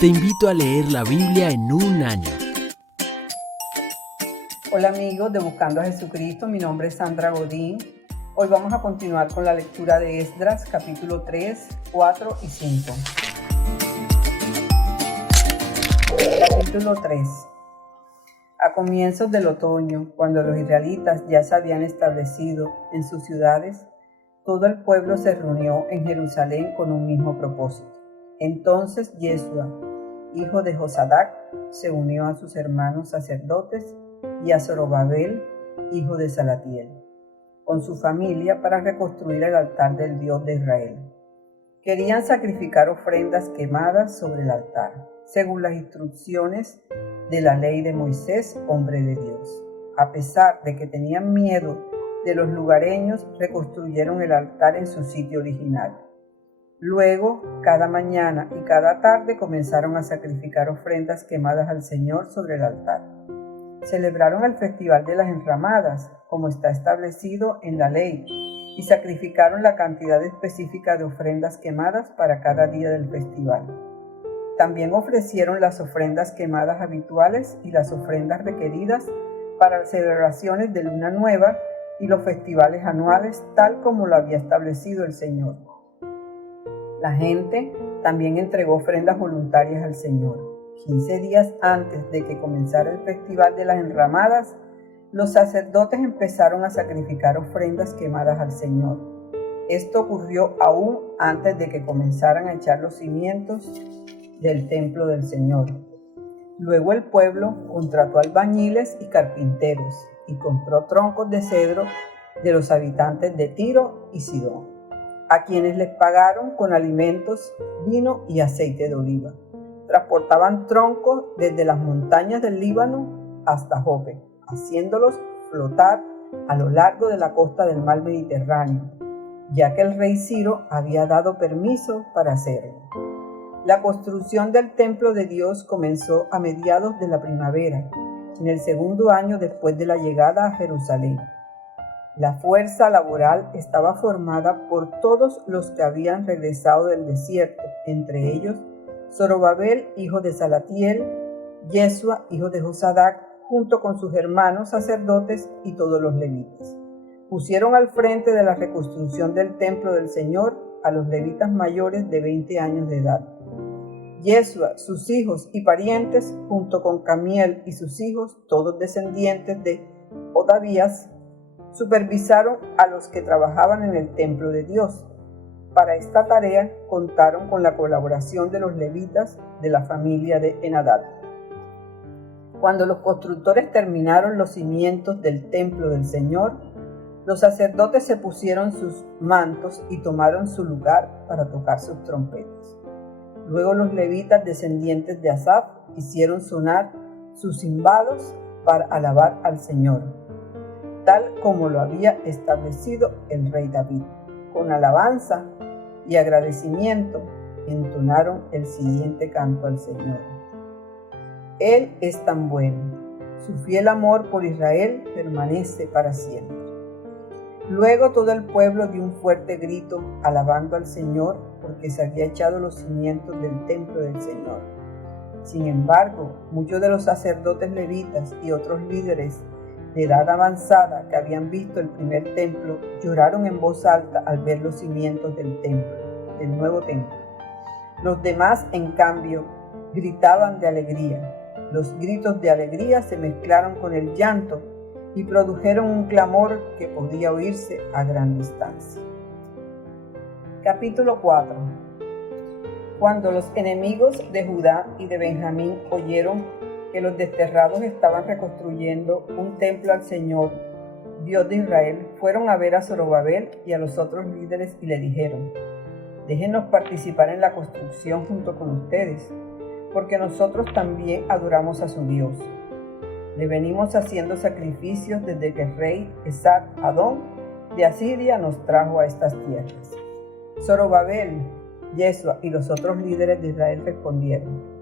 Te invito a leer la Biblia en un año. Hola amigos de Buscando a Jesucristo, mi nombre es Sandra Godín. Hoy vamos a continuar con la lectura de Esdras, capítulo 3, 4 y 5. Capítulo 3. A comienzos del otoño, cuando los israelitas ya se habían establecido en sus ciudades, todo el pueblo se reunió en Jerusalén con un mismo propósito. Entonces Yeshua, hijo de Josadac, se unió a sus hermanos sacerdotes y a Zorobabel, hijo de Salatiel, con su familia para reconstruir el altar del Dios de Israel. Querían sacrificar ofrendas quemadas sobre el altar, según las instrucciones de la ley de Moisés, hombre de Dios. A pesar de que tenían miedo de los lugareños, reconstruyeron el altar en su sitio original. Luego, cada mañana y cada tarde comenzaron a sacrificar ofrendas quemadas al Señor sobre el altar. Celebraron el Festival de las Enramadas, como está establecido en la ley, y sacrificaron la cantidad específica de ofrendas quemadas para cada día del festival. También ofrecieron las ofrendas quemadas habituales y las ofrendas requeridas para las celebraciones de Luna Nueva y los festivales anuales, tal como lo había establecido el Señor. La gente también entregó ofrendas voluntarias al Señor. 15 días antes de que comenzara el Festival de las Enramadas, los sacerdotes empezaron a sacrificar ofrendas quemadas al Señor. Esto ocurrió aún antes de que comenzaran a echar los cimientos del templo del Señor. Luego el pueblo contrató albañiles y carpinteros y compró troncos de cedro de los habitantes de Tiro y Sidón, a quienes les pagaron con alimentos, vino y aceite de oliva. Transportaban troncos desde las montañas del Líbano hasta Jope, haciéndolos flotar a lo largo de la costa del mar Mediterráneo, ya que el rey Ciro había dado permiso para hacerlo. La construcción del templo de Dios comenzó a mediados de la primavera, en el segundo año después de la llegada a Jerusalén. La fuerza laboral estaba formada por todos los que habían regresado del desierto, entre ellos Zorobabel, hijo de Salatiel, Yeshua, hijo de Josadac, junto con sus hermanos sacerdotes y todos los levitas. Pusieron al frente de la reconstrucción del templo del Señor a los levitas mayores de 20 años de edad. Yeshua, sus hijos y parientes, junto con Camiel y sus hijos, todos descendientes de Odavías, supervisaron a los que trabajaban en el templo de Dios. Para esta tarea contaron con la colaboración de los levitas de la familia de Henadad. Cuando los constructores terminaron los cimientos del templo del Señor, los sacerdotes se pusieron sus mantos y tomaron su lugar para tocar sus trompetas. Luego los levitas descendientes de Asaf hicieron sonar sus címbalos para alabar al Señor, tal como lo había establecido el rey David. Con alabanza y agradecimiento entonaron el siguiente canto al Señor. Él es tan bueno, su fiel amor por Israel permanece para siempre. Luego todo el pueblo dio un fuerte grito alabando al Señor porque se había echado los cimientos del templo del Señor. Sin embargo, muchos de los sacerdotes levitas y otros líderes de edad avanzada que habían visto el primer templo lloraron en voz alta al ver los cimientos del nuevo templo. Los demás, en cambio, gritaban de alegría. Los gritos de alegría se mezclaron con el llanto y produjeron un clamor que podía oírse a gran distancia. Capítulo 4. Cuando los enemigos de Judá y de Benjamín oyeron que los desterrados estaban reconstruyendo un templo al Señor, Dios de Israel, fueron a ver a Zorobabel y a los otros líderes y le dijeron: déjenos participar en la construcción junto con ustedes, porque nosotros también adoramos a su Dios. Le venimos haciendo sacrificios desde que el rey Esar-Hadón de Asiria nos trajo a estas tierras. Zorobabel, Yeshua y los otros líderes de Israel respondieron: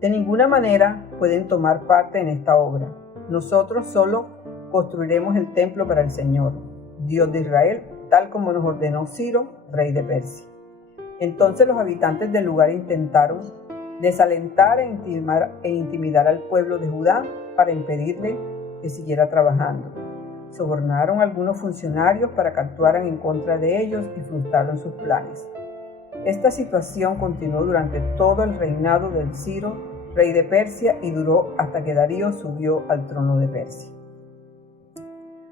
de ninguna manera pueden tomar parte en esta obra. Nosotros solo construiremos el templo para el Señor, Dios de Israel, tal como nos ordenó Ciro, rey de Persia. Entonces los habitantes del lugar intentaron desalentar e intimidar al pueblo de Judá para impedirle que siguiera trabajando. Sobornaron a algunos funcionarios para que actuaran en contra de ellos y frustraron sus planes. Esta situación continuó durante todo el reinado del Ciro, rey de Persia, y duró hasta que Darío subió al trono de Persia.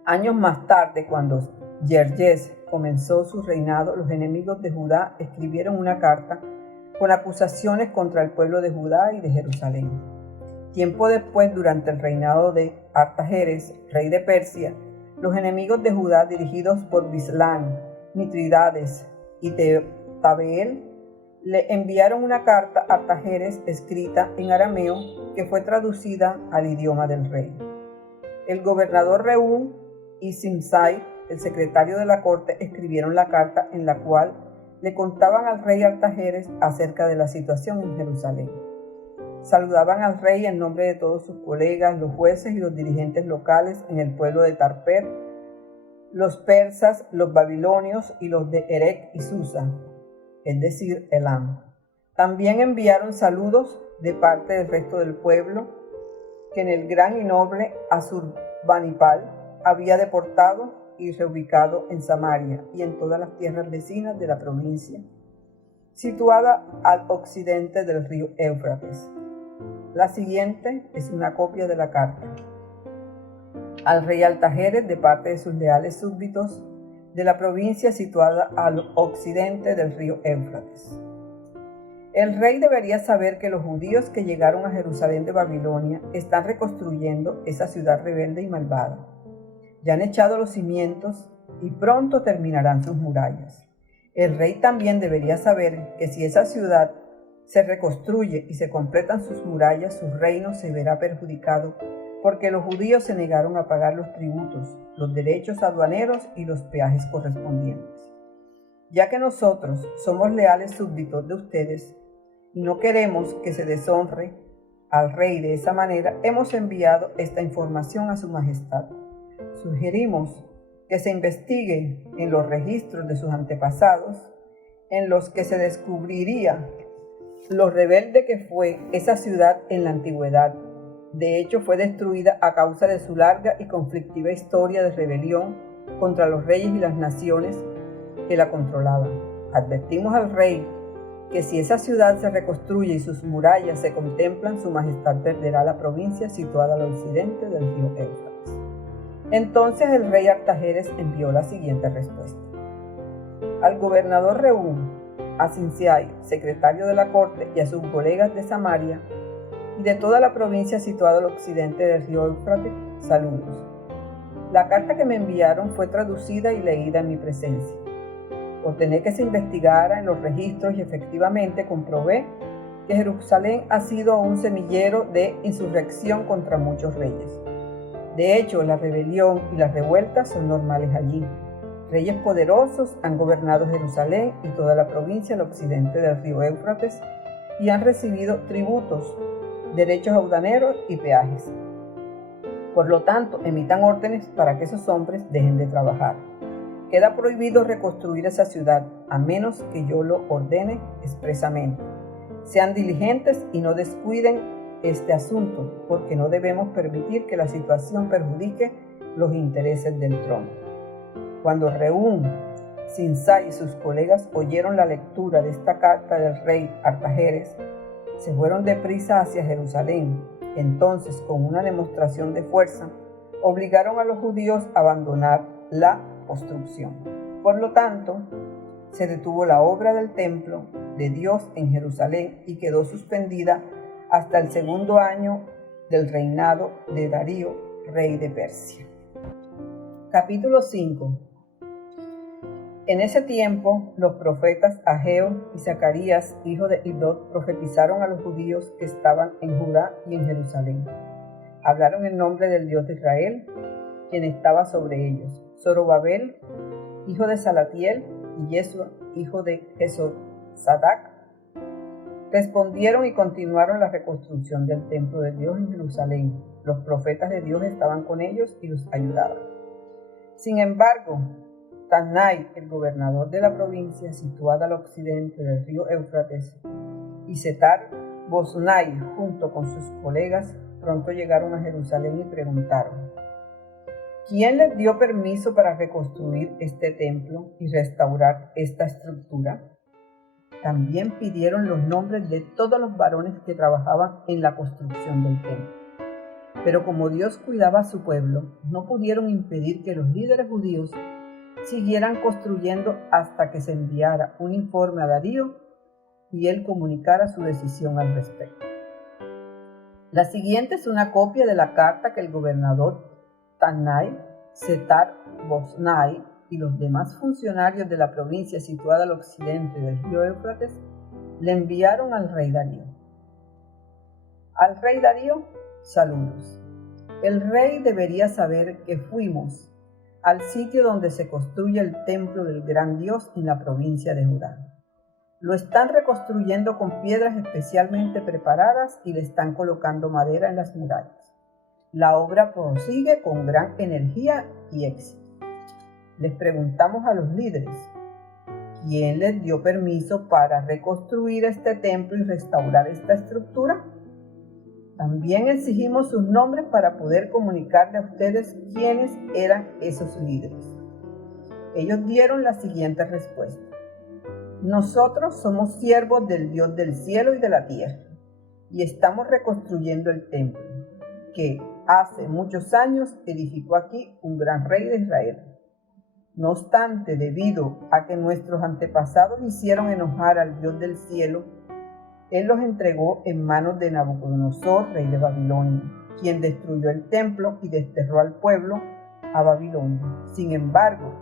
Años más tarde, cuando Jerjes comenzó su reinado, los enemigos de Judá escribieron una carta con acusaciones contra el pueblo de Judá y de Jerusalén. Tiempo después, durante el reinado de Artajerjes, rey de Persia, los enemigos de Judá, dirigidos por Bislán, Mitrídates y Tabeel, le enviaron una carta a Artajerjes escrita en arameo que fue traducida al idioma del rey. El gobernador Rehum y Simsai, el secretario de la corte, escribieron la carta en la cual le contaban al rey Artajerjes acerca de la situación en Jerusalén. Saludaban al rey en nombre de todos sus colegas, los jueces y los dirigentes locales en el pueblo de Tarper, los persas, los babilonios y los de Erech y Susa, es decir, Elam. También enviaron saludos de parte del resto del pueblo que en el gran y noble Asurbanipal había deportado y reubicado en Samaria y en todas las tierras vecinas de la provincia, situada al occidente del río Éufrates. La siguiente es una copia de la carta. Al rey Artajerjes, de parte de sus leales súbditos de la provincia situada al occidente del río Éufrates. El rey debería saber que los judíos que llegaron a Jerusalén de Babilonia están reconstruyendo esa ciudad rebelde y malvada. Ya han echado los cimientos y pronto terminarán sus murallas. El rey también debería saber que si esa ciudad se reconstruye y se completan sus murallas, su reino se verá perjudicado porque los judíos se negaron a pagar los tributos, los derechos aduaneros y los peajes correspondientes. Ya que nosotros somos leales súbditos de ustedes y no queremos que se deshonre al rey de esa manera, hemos enviado esta información a su majestad. Sugerimos que se investigue en los registros de sus antepasados, en los que se descubriría lo rebelde que fue esa ciudad en la antigüedad. De hecho, fue destruida a causa de su larga y conflictiva historia de rebelión contra los reyes y las naciones que la controlaban. Advertimos al rey que si esa ciudad se reconstruye y sus murallas se contemplan, su majestad perderá la provincia situada al occidente del río Éufrates. Entonces el rey Artajerjes envió la siguiente respuesta. Al gobernador Rehum, a Simsai, secretario de la corte, y a sus colegas de Samaria y de toda la provincia situada al occidente del río Éufrates, saludos. La carta que me enviaron fue traducida y leída en mi presencia. Ordené que se investigara en los registros y efectivamente comprobé que Jerusalén ha sido un semillero de insurrección contra muchos reyes. De hecho, la rebelión y las revueltas son normales allí. Reyes poderosos han gobernado Jerusalén y toda la provincia al occidente del río Éufrates y han recibido tributos, derechos aduaneros y peajes. Por lo tanto, emitan órdenes para que esos hombres dejen de trabajar. Queda prohibido reconstruir esa ciudad, a menos que yo lo ordene expresamente. Sean diligentes y no descuiden este asunto, porque no debemos permitir que la situación perjudique los intereses del trono. Cuando Rehum, Simsai y sus colegas oyeron la lectura de esta carta del rey Artajerjes, se fueron deprisa hacia Jerusalén. Entonces, con una demostración de fuerza, obligaron a los judíos a abandonar la construcción. Por lo tanto, se detuvo la obra del templo de Dios en Jerusalén y quedó suspendida hasta el segundo año del reinado de Darío, rey de Persia. Capítulo 5. En ese tiempo, los profetas Ageo y Zacarías, hijo de Iddo, profetizaron a los judíos que estaban en Judá y en Jerusalén. Hablaron en nombre del Dios de Israel, quien estaba sobre ellos. Zorobabel, hijo de Salatiel, y Yesua, hijo de Esosadac, respondieron y continuaron la reconstrucción del templo de Dios en Jerusalén. Los profetas de Dios estaban con ellos y los ayudaban. Sin embargo, Tannai, el gobernador de la provincia situada al occidente del río Éufrates, y Setar, Boznai, junto con sus colegas, pronto llegaron a Jerusalén y preguntaron: ¿quién les dio permiso para reconstruir este templo y restaurar esta estructura? También pidieron los nombres de todos los varones que trabajaban en la construcción del templo. Pero como Dios cuidaba a su pueblo, no pudieron impedir que los líderes judíos siguieran construyendo hasta que se enviara un informe a Darío y él comunicara su decisión al respecto. La siguiente es una copia de la carta que el gobernador Tannai, Setar Boznai y los demás funcionarios de la provincia situada al occidente del río Éufrates le enviaron al rey Darío. Al rey Darío, saludos. El rey debería saber que fuimos al sitio donde se construye el templo del gran Dios en la provincia de Judá. Lo están reconstruyendo con piedras especialmente preparadas y le están colocando madera en las murallas. La obra prosigue con gran energía y éxito. Les preguntamos a los líderes: ¿quién les dio permiso para reconstruir este templo y restaurar esta estructura? También exigimos sus nombres para poder comunicarle a ustedes quiénes eran esos líderes. Ellos dieron la siguiente respuesta: nosotros somos siervos del Dios del cielo y de la tierra, y estamos reconstruyendo el templo que hace muchos años edificó aquí un gran rey de Israel. No obstante, debido a que nuestros antepasados hicieron enojar al Dios del cielo, Él los entregó en manos de Nabucodonosor, rey de Babilonia, quien destruyó el templo y desterró al pueblo a Babilonia. Sin embargo,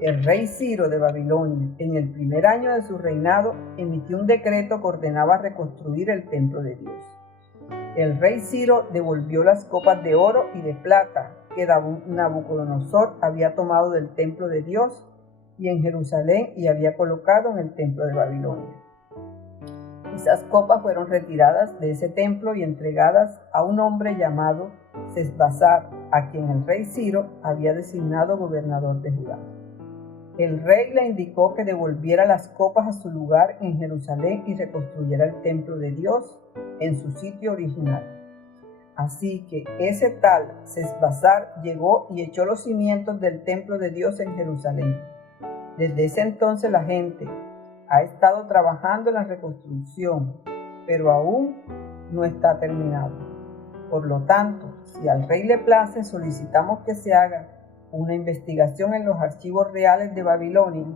el rey Ciro de Babilonia, en el primer año de su reinado, emitió un decreto que ordenaba reconstruir el templo de Dios. El rey Ciro devolvió las copas de oro y de plata que Nabucodonosor había tomado del templo de Dios y en Jerusalén y había colocado en el templo de Babilonia. Esas copas fueron retiradas de ese templo y entregadas a un hombre llamado Sesbazar, a quien el rey Ciro había designado gobernador de Judá. El rey le indicó que devolviera las copas a su lugar en Jerusalén y reconstruyera el templo de Dios en su sitio original. Así que ese tal Sesbazar llegó y echó los cimientos del templo de Dios en Jerusalén. Desde ese entonces la gente ha estado trabajando en la reconstrucción, pero aún no está terminado. Por lo tanto, si al rey le place, solicitamos que se haga una investigación en los archivos reales de Babilonia,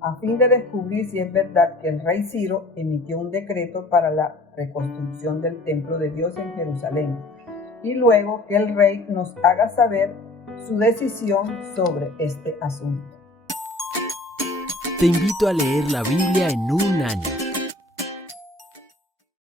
a fin de descubrir si es verdad que el rey Ciro emitió un decreto para la reconstrucción del templo de Dios en Jerusalén, y luego que el rey nos haga saber su decisión sobre este asunto. Te invito a leer la Biblia en un año.